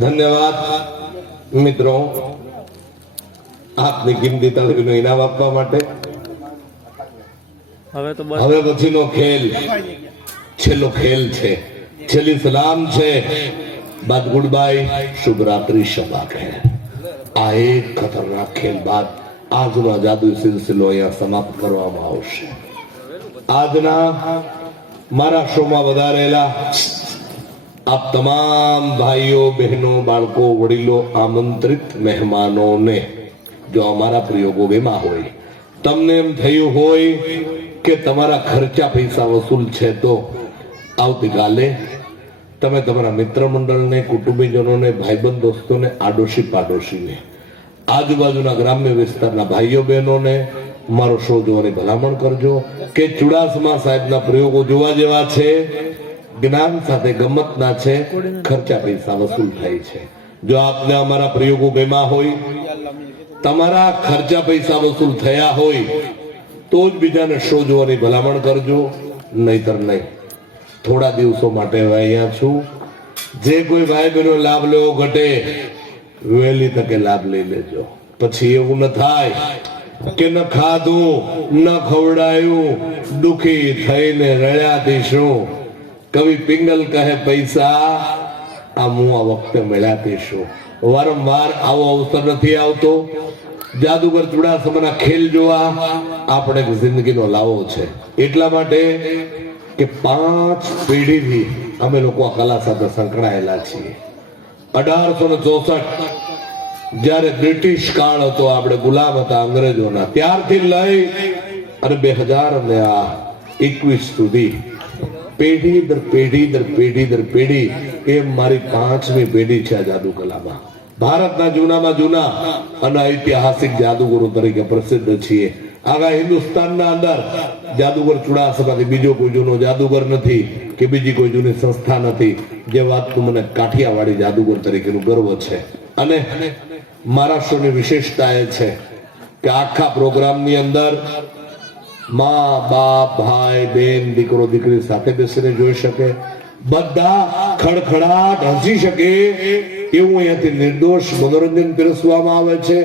ધન્યવાદ મિત્રો, આપની કિંમતી તળવીનું ઇનામ આપવા માટે. હવે પછીનો ખેલ છેલ્લો ખેલ છે, છેલ્લી સલામ છે, બાદ ગુડ બાય, શુભ રાત્રિ, શબા ખેર. આ એક ખતરનાક ખેલ બાદ આજનો જાદુ સિલસિલો અહીંયા સમાપ્ત કરવામાં આવશે. આજના મારા શોમાં વધારેલા આપ તમામ ભાઈઓ, બહેનો, બાળકો, વડીલો, આમંત્રિત મહેમાનોને જો અમારા પ્રયોગો ગમ્યા હોય, તમને એમ થયું હોય કે તમારા ખર્ચા પૈસા વસૂલ છે, તો આવતીકાલે તમે તમારા મિત્ર મંડળને, કુટુંબીજનોને, ભાઈબંધ દોસ્તોને, આડોશી પાડોશીને, આજુબાજુના ગ્રામ્ય વિસ્તારના ભાઈઓ બહેનોને મારો શો જોવાની ભલામણ કરજો કે ચુડાસમા સાહેબના પ્રયોગો જોવા જેવા છે, જ્ઞાન સાથે ગમતના છે, ખર્ચા પૈસા વસૂલ થાય છે. જો આપને અમારા પ્રયોગો ગમ્યા હોય, તમારા ખર્ચા પૈસા વસૂલ થયા હોય, તો જ બીજાને શો જોવાની ભલામણ કરજો, નહીતર નહીં. થોડા દિવસો માટે અહીંયા છું. જે કોઈ ભાઈ બહેનો લાભ લેવો ઘટે, વહેલી તકે લાભ લઈ લેજો. પછી એવું ન થાય કે ન ખાધું ન ખવડાયું, દુખી થઈને રડ્યાથી શું. કવિ પિંગલ કહે પૈસા આ હું આ વખતે મળ્યાથી શું. વારંવાર આવો અવસર નથી આવતો. જાદુગર ચુડાસમાના ખેલ જોવા આપણે જિંદગીનો લાવો છે. એટલા માટે કે 5 પેઢીથી અમે લોકો આ કલા સાથે સંકળાયેલા છીએ. 1864 જ્યારે બ્રિટિશ કાળ હતો, આપણે ગુલામ હતા અંગ્રેજોના, ત્યારથી લઈ અને 2021 સુધી પેઢી દર પેઢી દર પેઢી દર પેઢી, એમ મારી 5મી પેઢી છે આ જાદુ કલામાં. ભારતના જૂનામાં જૂના અને ઐતિહાસિક જાદુગરો તરીકે પ્રસિદ્ધ છીએ. આખા હિન્દુસ્તાનના અંદર જાદુગર ચુડાસમાથી બીજો કોઈ જૂનો જાદુગર નથી કે બીજી કોઈ જૂની સંસ્થા નથી. જે વાતનું મને કાઠિયાવાડી જાદુગર તરીકેનું ગર્વ છે. અને મારા શોની વિશેષતા એ છે કે આખા પ્રોગ્રામની અંદર માં, બાપ, ભાઈ, બેન, દીકરો, દીકરી સાથે બેસીને જોઈ શકે, બધા ખડખડાટ હસી શકે એવું અહીંયાથી નિર્દોષ મનોરંજન પીરસવામાં આવે છે.